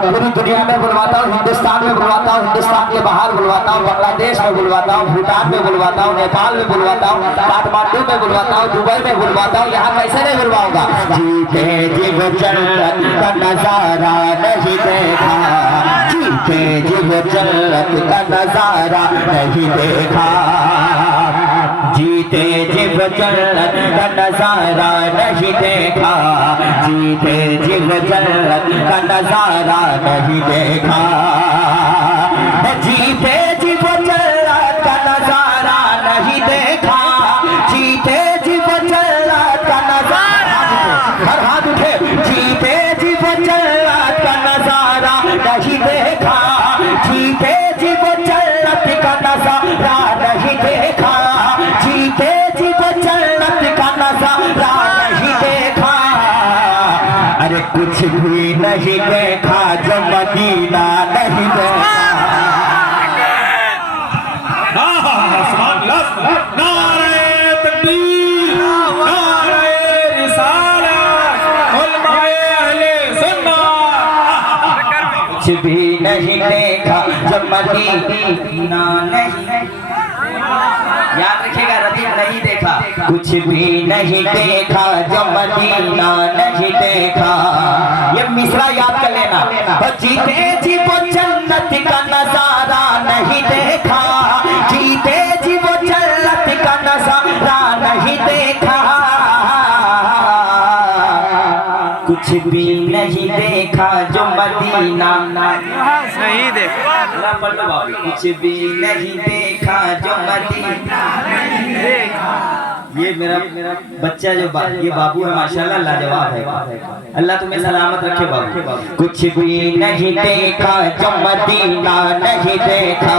पूरी दुनिया में बुलवाता हूँ, हिंदुस्तान में बुलवाता हूँ, हिंदुस्तान के बाहर बुलवाता हूँ, बांग्लादेश में बुलवाता हूँ, भूटान में बुलवाता हूँ, नेपाल में बुलवाता हूँ, काठमांडू में बुलवाता हूँ, दुबई में बुलवाता हूँ। यहाँ कैसे नहीं बुलवाऊंगा? जीते जी वो जन्नत का नजारा नहीं देखा, जीते जी वो जन्नत का नजारा नहीं देखा, जीते जी वो जन्नत का नजारा नहीं देखा, जीते जी वो जन्नत का नजारा नहीं देखा, जीते जी वो जन्नत का नजारा नहीं देखा, जीते जी वो जन्नत का नजारा, हर हाथ उठे, जीते जी वो जन्नत का नजारा नहीं देखा, जीते जी वो जन्नत का नजारा नहीं देखा, जीते जी वो जन्नत का नजारा नहीं देखा। अरे कुछ भी नहीं देखा जो मदीना नहीं देखा। कुछ भी नहीं देखा जब मदीना नहीं, याद रखिएगा, रदीफ नहीं देखा, कुछ भी नहीं देखा जब मदीना नहीं देखा। ये मिसरा याद कर लेना, जीते जी वो जन्नत का नजारा नहीं देखा, जीते जी वो जन्नत का नजारा नहीं देखा, कुछ भी नहीं देखा जो मदीना नहीं देखा, कुछ भी नहीं देखा जो मदीना नहीं देखा। ये मेरा बच्चा जो ये बाबू है माशाल्लाह लाजवाब है, अल्लाह तुम्हें सलामत रखे बाबू। कुछ भी नहीं देखा जो मदीना नहीं देखा,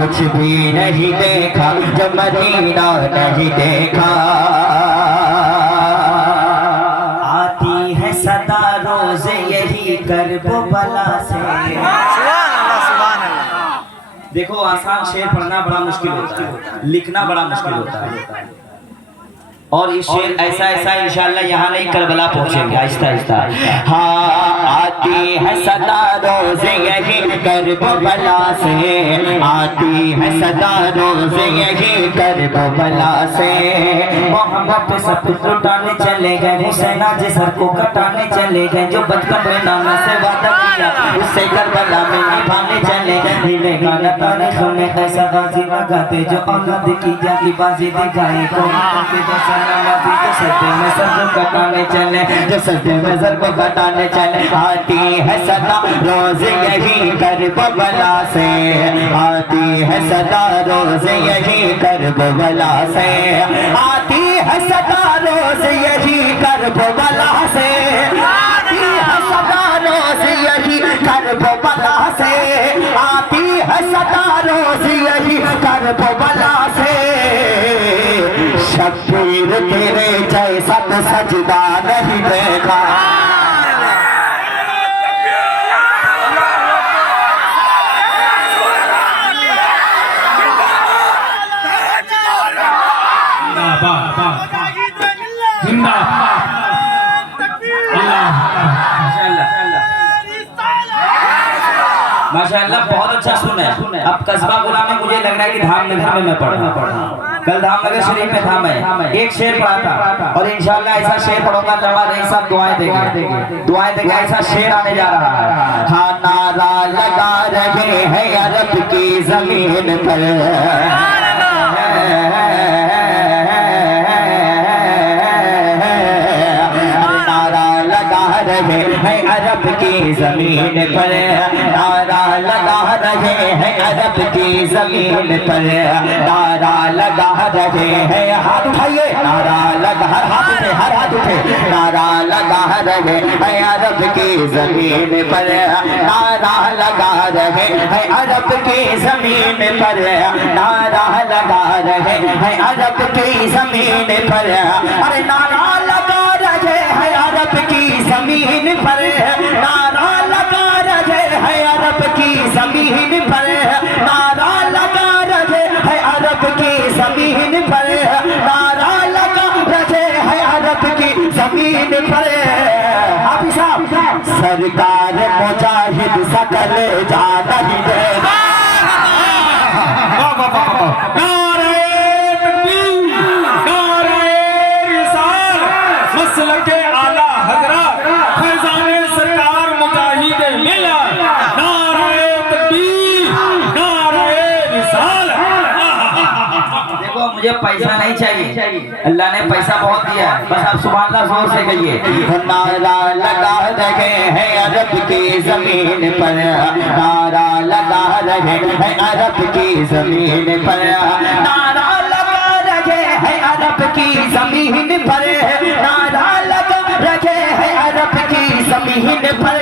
कुछ भी नहीं देखा जो मदीना नहीं देखा। आती है सदा रोज यही करबो बला से। देखो आसान शेर पढ़ना बड़ा मुश्किल होता है, लिखना बड़ा मुश्किल होता है, और ये शेर ऐसा ऐसा इंशाअल्लाह यहाँ नहीं करबला पहुँचेंगे आहिस्ता आहिस्ता। हाँ आती है सदा रोज यही करबो बला से, आती है सदा रोज यही करबो बला से। मोहम्मद पे सब कुछ लुटाने चले गए, हुसैन आज सर को कटाने चले गए, जो बचपन में नाना से वादा किया उससे करबला में निभाने चले गए। मिलेगा न तारीख में ऐसा गाजी लगाते जो औलाद की जाती बाजी दिखाए, कोई जो सजदे में सर को कटाने चले, जो सजदे में सर को कटाने चले। आती है सदा रोज यही करबो बला से, आती है सदा रोज यही करबो बला से, आती है सदा रोज यही करबो बला से, आती है सदा रोज यही करबो बला से, आती है सदा रोज यही करबो बला से। शब्बीर तेरे जैसा तो सजदा नहीं देखा, माशाअल्लाह बहुत अच्छा सुना है। अब कस्बा गुना में मुझे लग रहा है कि धामनगर में मैं पढ़ा, कल धामनगर शरीफ में था मैं, एक शेर पढ़ा था, और इंशाअल्लाह ऐसा शेर पढ़ूंगा जमात नहीं सब दुआएं देंगे, दुआएं देंगे। ऐसा शेर आने जा रहा है। हाँ नारा लगा रहे हैं अरब की जमीन पर, है अरब की जमीन पर, नारा लगा रहे हैं अरब की जमीन पर, नारा लगा रहे हैं, हाथ उठाइए, नारा लगा, हर हाथ उठे, हर हाथ उठे, नारा लगा रहे हैं अरब की जमीन पर, नारा लगा रहे हैं अरब की जमीन पर, नारा लगा रहे हैं अरब की जमीन पर। अरे नारा लगा रहे हैं अरब की जमीन पर, नारा लगा रहे हैं अरब की जमीन पर, नारा लगा रहे हैं अरब की जमीन पर, नारा लगा रहे हैं अरब की जमीन पर। हाफिज़ साहब सर सरकार मुजाहिद सकल जान ही देगा। नारे तकबीर, नारे रिसाल, मसलके आला हजरत फैजाने सरकार मुजाहिद मिल्लत। नारे तकबीर, नारे रिसाल। देखो मुझे पैसा नहीं चाहिए, अल्लाह ने पैसा बहुत दिया है, बस आप सुभान अल्लाह जोर से कहिए। नारा लगा रहे हैं अरब की जमीन पर, नारा लगा रहे हैं अरब की जमीन पर, नारा लगा रहे हैं अरब की जमीन पर, नारा लगा रहे हैं अरब की जमीन पर।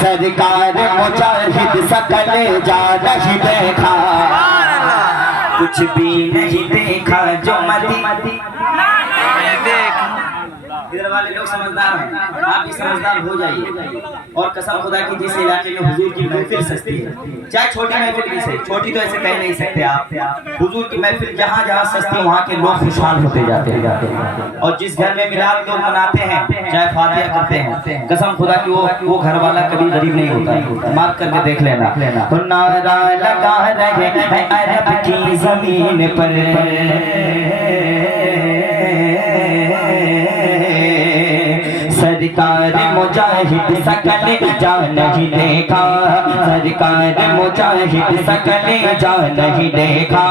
सरकार मुजाहिद सकल जा नहीं देखा, कुछ भी नहीं देखा जो मदी। इधर वाले लोग समझदार हैं, आप भी समझदार हो जाइए। और कसम खुदा की जिस इलाके में हुजूर की महफिल सस्ती है, चाहे छोटी महफिल भी सही, छोटी तो ऐसे कह नहीं सकते आप, हुजूर की महफिल जहाँ जहाँ सस्ती वहाँ के लोग खुशहाल होते जाते हैं। और जिस घर में मिलाद लोग मनाते हैं, चाहे फातिहा करते हैं, कसम खुदा की वो घर वाला कभी गरीब नहीं होता, माफ करके देख लेना। तो नारा लगा रहे हैं अरब की जमीन पर, सरकार मुजाहिद सकल जा नहीं देखा, सरकार मुजाहिद सकल जा नहीं देखा।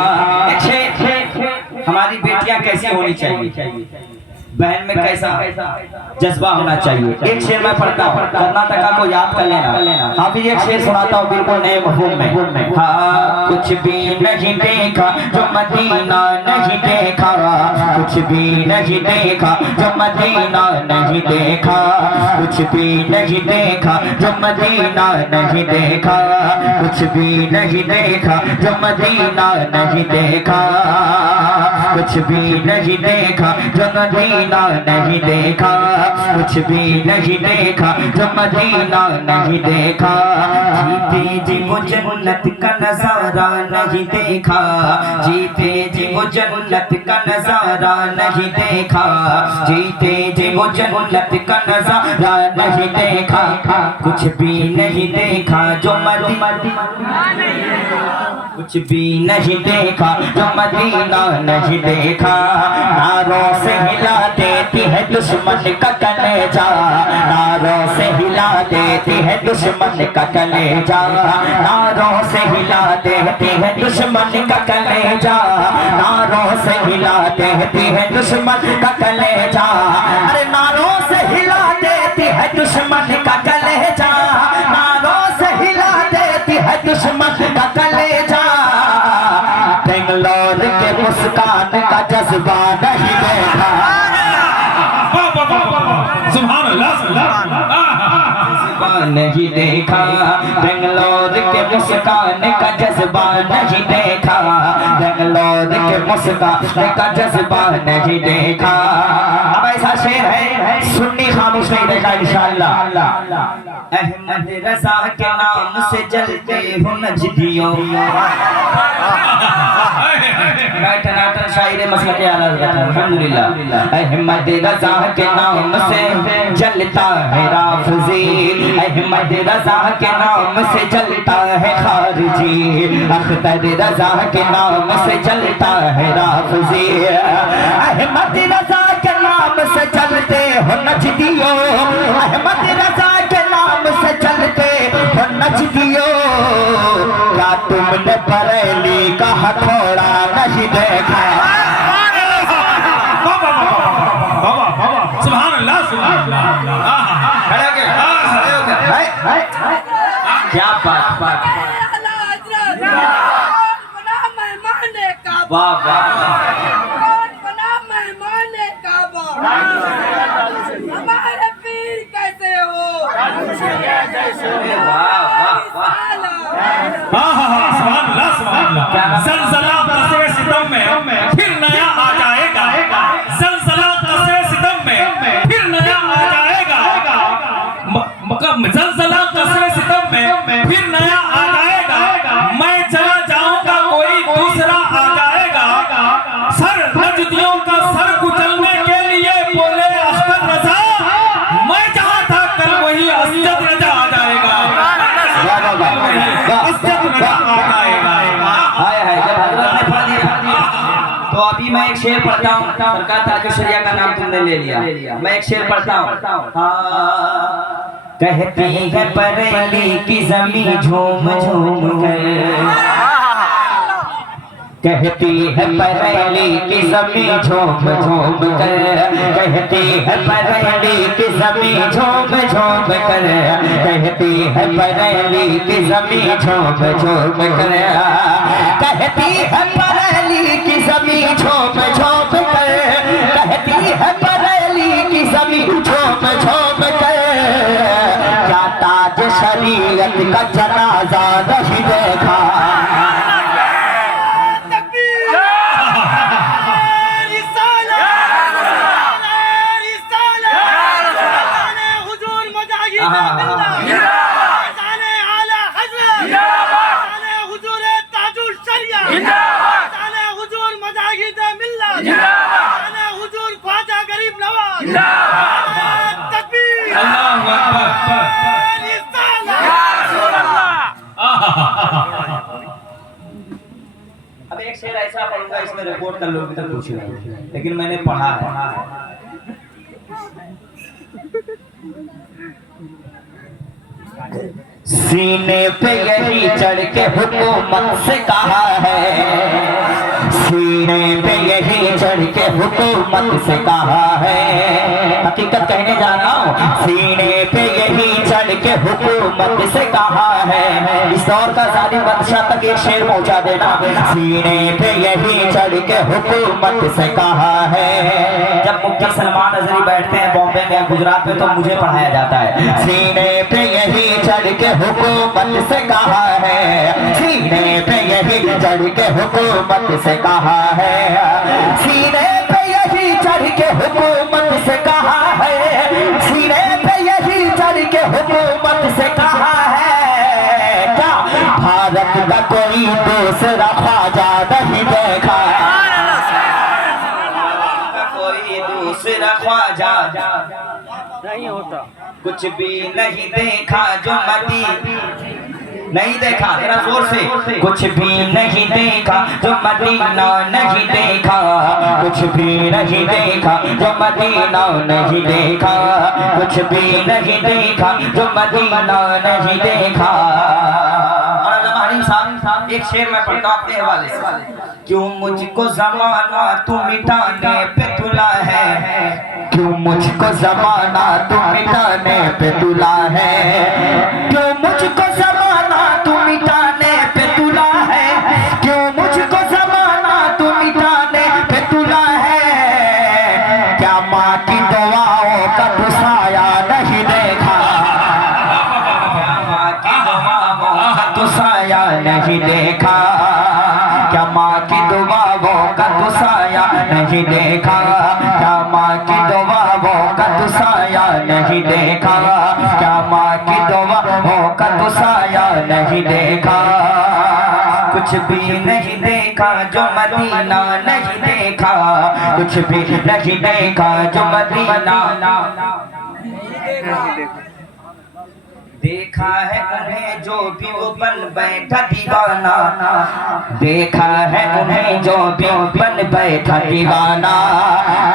हमारी बेटियां कैसी होनी चाहिए, बहन में कैसा जज्बा होना चाहिए। एक शेर मैं पढ़ता हूँ, कर्नाटका को याद कर लेना। हाफिज एक शेर सुनाता हूँ बिल्कुल नए मफहूम में। हाँ, कुछ भी नहीं देखा जो मदीना नहीं देखा, कुछ भी नहीं देखा जो मदीना नहीं देखा, कुछ भी नहीं देखा जो मदीना नहीं देखा, कुछ भी नहीं देखा जो मदीना नहीं देखा, कुछ भी नहीं देखा जो मदीना नहीं देखा, कुछ भी नहीं देखा जो मदीना नहीं देखा। जीते जी वो जन्नत का नजारा नहीं देखा, जीते जी वो जन्नत का नजारा नहीं देखा, जीते जी वो जन्नत का नजारा नहीं देखा, कुछ भी नहीं देखा जो मदीना, कुछ भी नहीं देखा जो मदीना नहीं देखा। नारों से हिला देती है दुश्मन का कलेजा, नारों से हिला देती है दुश्मन का कलेजा, नारों से हिला देती है दुश्मन का कलेजा, नारों से हिला देती है दुश्मन का कलेजा। अरे नारों से हिला देती है दुश्मन का कलेजा, नारों से हिला देती है दुश्मन का कलेजा। बेंगलोर के मुस्कान का जज्बा नहीं देखा, सुभान अल्लाह, नहीं देखा, बेंगलोर के मुस्कान का जज्बा नहीं देखा, बेंगलोर के मुस्कान का जज्बा नहीं देखा। अब ऐसा शेर है सुन्नी खामोश नहीं देखा इंशाअल्लाह। अहमद रजा के नाम से जलते हो नजदियों, टनाटन शायरे मसलक आला अल्हम्दुलिल्लाह। अहमद रजा के नाम से जलता है राफजी, अहमद रजा के नाम से जलता है खारजी, अख्तर रजा के नाम से जलता है राफजी। अहमद रजा के नाम से चलते हो नजदियों, अहमद रजा के नाम से चलते हो नजदियों। क्या तुमने बरेली का हथौड़ा नहीं देखा? सुभान अल्लाह, सुभान अल्लाह। क्या बात, वाह वाह, हमारे पीर कैसे हो, ज़लज़ला तसे सितम में फिर नया आ जाएगा, ज़लज़ला तसे सितम में फिर नया आ जाएगा, ज़लज़ला तसे सितम में फिर नया आ जाएगा। मैं चला जाऊंगा कोई दूसरा आ जाएगा, सर नजदियों का सर कुचलने के लिए बोले अख्तर रजा, मैं जहां था कल वही मस्जिद नजर आ जाएगा। हाय हाय, जब हजरत ने पढ़ दिया तो अभी मैं एक शेर पढ़ता हूँ। सरकार ताजुशरिया का नाम तुमने ले लिया, मैं एक शेर पढ़ता हूँ। कहती है बरेली की ज़मीं झूम झूम कर, कहती है बरेली की ज़मीं झूम झूम कर, कहती है बरेली की ज़मीं झूम झूम कर, कहती है बरेली की ज़मीं झूम झूम कर, कहती है बरेली की ज़मीं झूम झूम कर, कहती है बरेली की ज़मीं झूम झूम कर, क्या ताज शरीयत का जनाजा नहीं देखा। अब एक शेर ऐसा पढ़ूंगा, इसमें रिकॉर्ड कर लोगे तक कुछ नहीं, लेकिन मैंने पढ़ा है। सीने पे यही चढ़ के हुकूमत से कहा है, सीने पे यही चढ़ के हुकूमत से कहा है, हकीकत कहने जा रहा हूँ, सीने पे यही चढ़ के हुकूमत से कहा है। इस दौर का जालिम बादशाह तक एक शेर पहुंचा देना, सीने पे यही चढ़ के हुकूमत से कहा है। जब मुफ्ती सलमान अजहरी बैठते हैं बॉम्बे में, गुजरात में, तो मुझे पढ़ाया जाता है, सीने पे यही चढ़ के हुकूमत से कहा है, सीने पे यही चढ़ के हुकूमत से कहा है, सीने पे यही चढ़ के हुकूमत से कहा है, सीने पे यही चढ़ के हुकूमत से कहा है। क्या भारत का कोई दूसरा ख्वाजा नहीं देखा, कोई दूसरा ख्वाजा नहीं होता, कुछ भी नहीं देखा जो मदी नहीं देखा, जरा जोर से, कुछ भी नहीं देखा जो मदीना नहीं देखा, कुछ भी नहीं देखा जो मदीना नहीं देखा, कुछ भी नहीं देखा जो मदीना नहीं देखा। साहब एक शेर मैं पढ़ता हूँ अपने हवाले से। क्यों मुझको ज़माना तू मिटाने पे तुला है, क्यों मुझको ज़माना तू मिटाने पे तुला है, क्यों मुझको ज़माना तू मिटाने पे तुला है, क्यों मुझको ज़माना तू मिटाने पे तुला है। क्या माँ की दुआओं का तू साया नहीं देखा, क्या माँ की दुआओं का तू साया नहीं देखा, क्या माँ की दुआओं का तू साया नहीं देखा, क्या माँ की दुआओं का तू साया नहीं देखा, क्या माँ की दुआओं का तू साया नहीं देखा। कुछ भी नहीं देखा जो मदीना नहीं देखा, कुछ भी नहीं देखा जो मदीना देखा है उन्हें जो भी वो बन बैठा दीवाना, देखा है उन्हें जो भी बन बैठा दीवाना,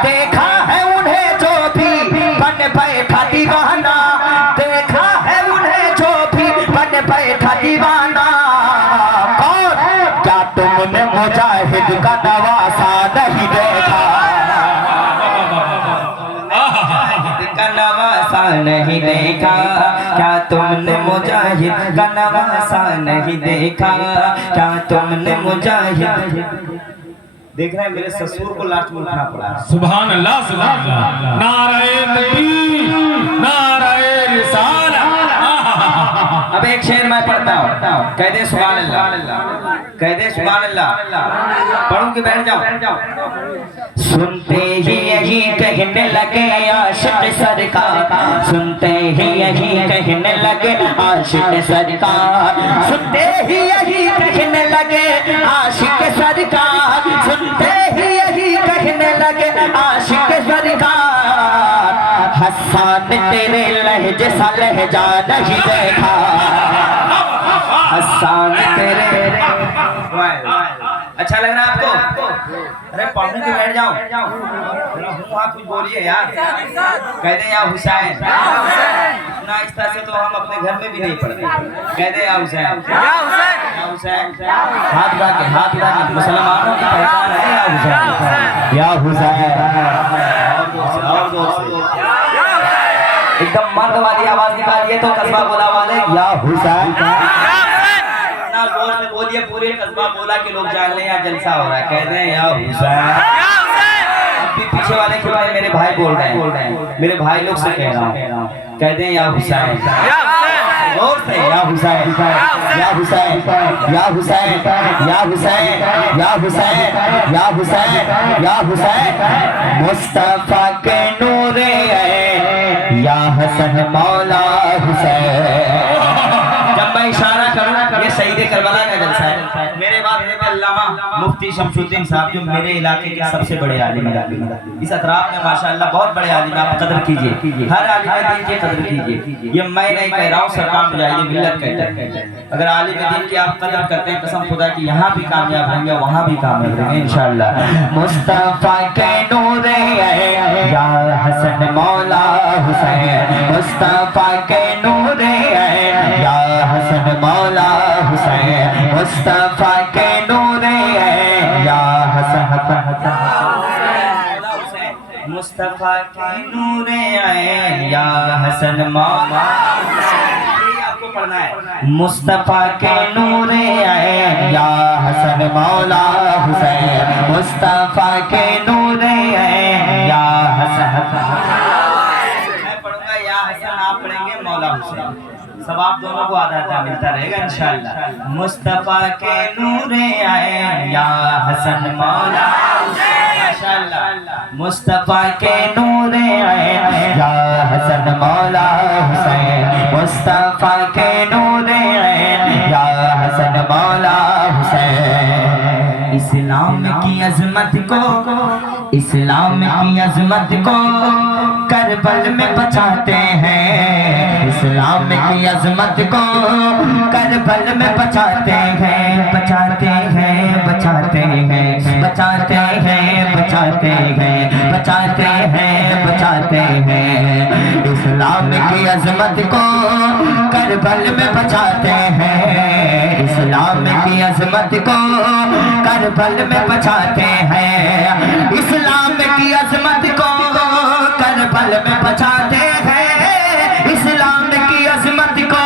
देखा है उन्हें जो भी बन बैठा दीवाना, देखा है उन्हें जो भी बन बैठा दीवाना। कौन? क्या तुमने मुजाहिद का नवासा नहीं देखा, का नवासा नहीं देखा, क्या तुमने मुजाहिद का नवासा नहीं देखा, क्या तुमने मुजाहिद। देख रहे हैं मेरे ससुर को लास्ट में उठना पड़ा। सुभान अल्लाह, सुभान अल्लाह, नाराए तकबीर, नाराए रिसाला। अब एक शेर मैं पढ़ता हूँ, कह दे सुभान अल्लाह, कह दे सुभान अल्लाह। पढ़ूं कि बैठ जाओ। सुनते ही यही कहने लगे आशिक सरकार, सुनते ही यही कहने लगे आशिक सरकार, सुनते ही यही कहने लगे आशिक सरकार, सुनते ही यही कहने लगे आशिक सरकार। हसन तेरे लहजे सा लहजा नहीं देखा, हसन अच्छा लग रहा है आपको? अरे पढ़ने पे बैठ जाओ, वहाँ कुछ बोलिए यार। कह दे या हुसैन। इतना आहिस्ता से तो हम अपने घर में भी नहीं पढ़ते। कह दे या हुसैन, या हुसैन। हाथ उठा के, हाथ उठा के, मुसलमानों की पहचान है या हुसैन, या हुसैन। और जोर से एकदम मर्द वाली आवाज निकालिए तो कस्बा बोला वाले या हुसैन। इतना जोर से बोलिए पूरे कस्बा बोला के लोग जान ले यहाँ जलसा हो रहा है। कह दें या हुसैन। अभी पीछे वाले खुले मेरे भाई बोल रहे हैं, मेरे भाई लोग से कह रहा हूँ। कह दें या हुसैन, जोर से या हुसैन, या हुसैन, या हुसैन, या हुसैन, या हुसैन, या हुसैन, या हुसैन। मुस्तफा के नूरे या हसन मौला हुसैन। जब मैं इशारा करूँ ये शहीद करबला का जलसा है। मेरे बाद अल्लामा मुफ्ती शमशुद्दीन साहब जो मेरे इलाके के सबसे बड़े आलिम हैं, इस अतराफ में माशाअल्लाह बहुत बड़े आलिम, आप कदर कीजिए, हर आलिम दीन की कदर कीजिए। ये मैं नहीं कह रहा हूँ, सरकार मुजाहिद मिल्लत कहते हैं। अगर आलिम दीन की आप कदर करते हैं कसम खुदा की यहाँ भी कामयाब रहेंगे, वहाँ भी कामयाब रहेंगे इंशाअल्लाह। मुस्तफा के नूरे या हसन मौला हुसैन, मुस्तफा के नूरे या हसन मौला हुसैन, मुस्तफा के नूरे या हसन मुस्तफा के नूरे या हसन मौला। आपको पढ़ना है मुस्तफा के नूरे या हसन मौला हुसैन, मुस्तफा के नूरे या हसन। मैं पढ़ूंगा या हसन, आप पढ़ेंगे मौला हुसैन। सब आप दोनों को आधा आधा मिलता रहेगा इंशाअल्लाह। मुस्तफा के नूरे आए या हसन मौला माशाअल्लाह। मुस्तफा के नूरे आए या हसन मौला हुसैन, मुस्तफा के नूरे आए या हसन मौला हुसैन। इस्लाम की अजमत को, इस्लाम की अजमत को करबल में बचाते हैं, इस्लाम की अजमत को करबल में बचाते हैं, बचाते हैं, बचाते हैं, बचाते हैं, बचाते हैं, बचाते हैं, बचाते हैं। इस्लाम की अजमत को करबल में बचाते हैं, इस्लाम की अजमत को करबल में बचाते हैं, इस्लाम की अजमत को करबल में बचाते हैं, इस्लाम की अजमत को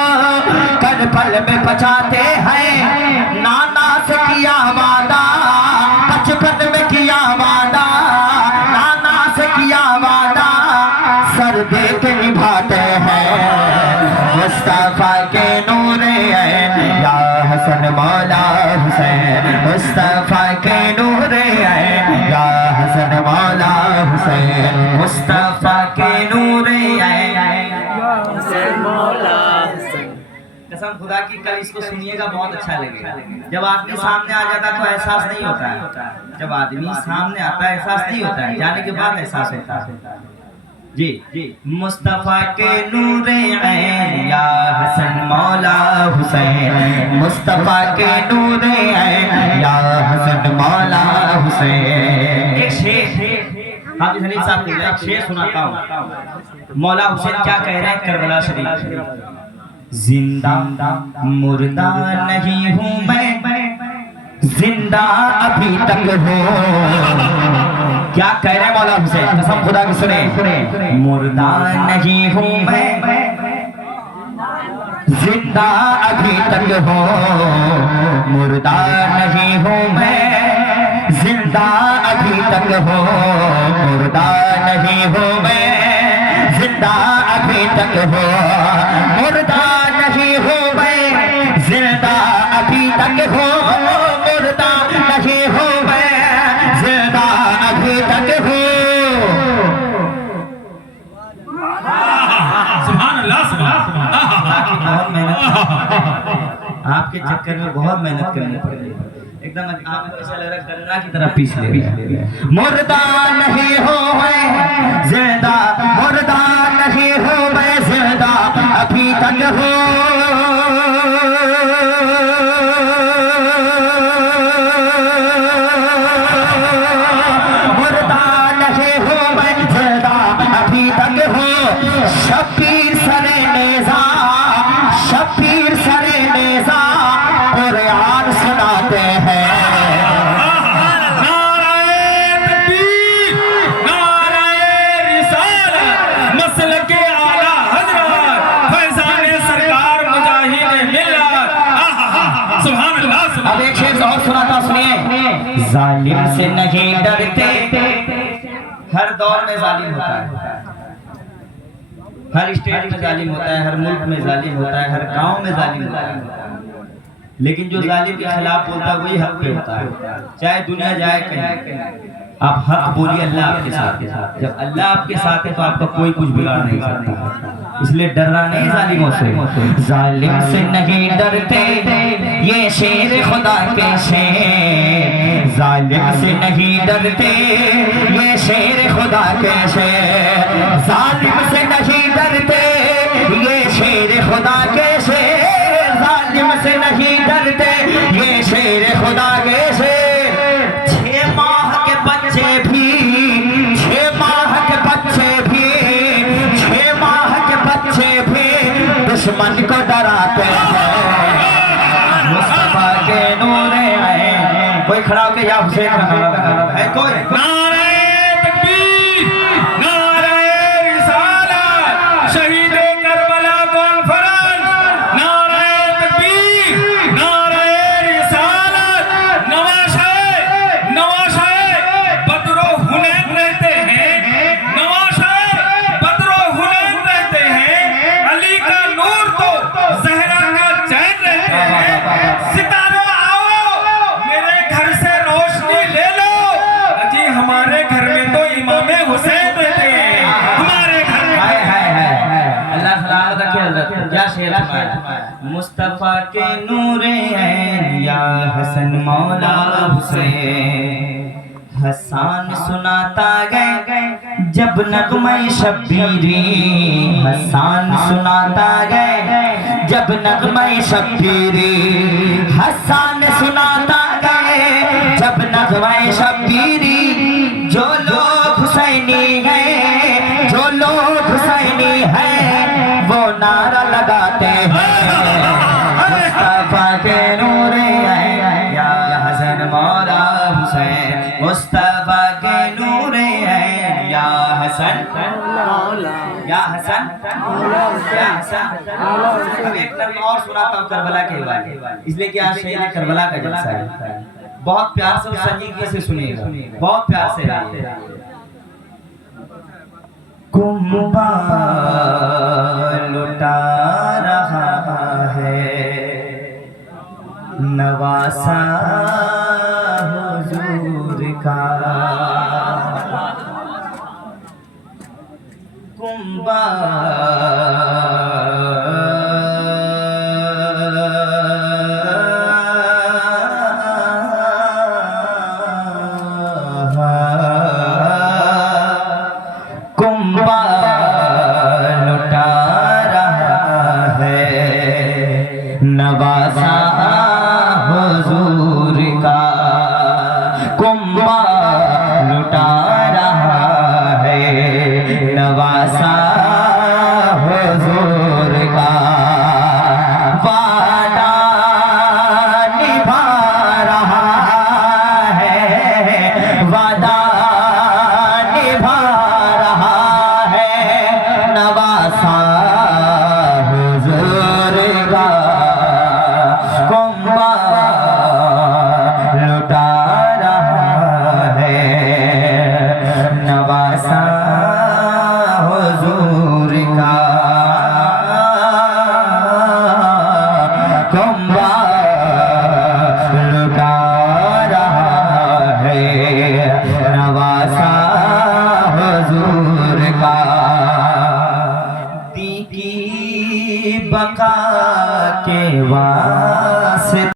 करबल में बचाते हैं। नाना से किया वादा, बचपन में किया वादा, नाना से किया वादा, सर दे के निभाते हैं। मुस्तफा के नूरे या हसन मौला हुसैन, मुस्तफा के नूरे या हसन मौला हुसैन, मुस्तफा के नूरे कसम खुदा की कल इसको सुनिएगा बहुत अच्छा लगेगा। जब आदमी सामने आ जाता तो एहसास नहीं होता है, जब आदमी सामने आता है एहसास नहीं होता है, जाने के बाद एहसास होता है। जी जी। मुस्तफा के नूरे या हसन मौला हुसैन, मुस्तफा के नूरे या हसन मौला हुसैन। एक शेर हाफिज हनीफ साहब के एक शेर सुनाता हूँ। मौला हुसैन क्या कह रहे हैं करबला शरीफ। जिंदा मुर्दा नहीं हूँ मैं, जिंदा अभी तक हूँ। क्या कह रहे हैं मौला हुसैन, कसम खुदा की सुने। मुर्दा नहीं हूँ मैं, जिंदा अभी तक हूँ, मुर्दा नहीं हूँ मैं, जिंदा अभी तक हूँ, मुर्दा नहीं हूँ मैं, जिंदा अभी तक हूँ, मुर्दा नहीं हूँ मैं, जिंदा अभी तक हूँ, मुर्दा नहीं हूँ मैं, जिंदा अभी तक हूँ। सुभान अल्लाह, सुभान बहुत मेहनत, आपके चक्कर में बहुत मेहनत करनी पड़ेगी। एकदम आप ऐसा लग रहा है गन्ना की तरह पीस ले। मुर्दा नहीं हो मैं, जिंदा, मुर्दा नहीं हो मैं, जिंदा अभी तक हो। अब एक शेर और सुनाता, सुनिए। जालिम से नहीं डरते, हर दौर में जालिम होता है, हर स्टेट में जालिम होता है, हर मुल्क में जालिम होता है, हर गांव में जालिम होता है, लेकिन जो जालिम के खिलाफ बोलता है वही हक पे होता है। चाहे दुनिया जाए कहीं, आप हक बोलिए, अल्लाह आपके साथ है। जब अल्लाह आपके साथ है तो आपका कोई कुछ बिगाड़ नहीं सकता, इसलिए डरना नहीं जालिमों से। जालिम से नहीं डरते, ये शेर खुदा के शेर। जालिम से नहीं डरते, ये शेर खुदा के शेर। जालिम से नहीं डरते, ये शेर खुदा के शेर। जालिम से नहीं डरते, ये शेर खुदा के शेर। 6 माह के बच्चे भी, 6 माह के बच्चे भी, 6 माह के बच्चे भी दुश्मन को डराते हैं। मुस्तफा के नूरे आए। कोई खड़ा होकर या हुसैन का नारा लगा है कोई? नारे तकबीर, नारे रिसालत, शहीदे करबला कॉन्फ्रेंस, नारे तकबीर, नारे रिसालत, नवाशाए बदरो हुनैन रहते हैं, नवाशाए बदरो हुनैन रहते हैं। अली का नूर तो जहरा का चैन रहते हैं। सितारों आओ मेरे घर से रोशनी ले लो। अजी हमारे घर में तो इमामे हुसैन रहते हैं, हमारे घर में। अल्लाह सलामत रखे हज़रत। क्या शेर है? मुस्तफा के नूरे हैं या हसन मौला हुसैन। हसान सुनाता गए जब नगमे शब्बीरी। हसान सुनाता गए जब नगमे शब्बीरी। हसान सुनाता गए जब नगमे शब्बीरी। जो लोग हुसैनी हैं, जो लोग हुसैनी हैं, वो नारा लगाते हैं। मुस्तफा के नूरे हैं या हसन मौला हुसैन। मुस्तफा के नूरे हैं या हसन या हसन या हसन। अब एक नज़म और सुनाता हूँ करबला के बारे, इसलिए कि आज शहीद करबला का जलसा है। बहुत प्यार से संजीदगी से सुनिएगा, बहुत प्यार से। कुंभा लुटा रहा है नवासा हुजूर का। कुंभा लुटा रहा है नवासा हुजूर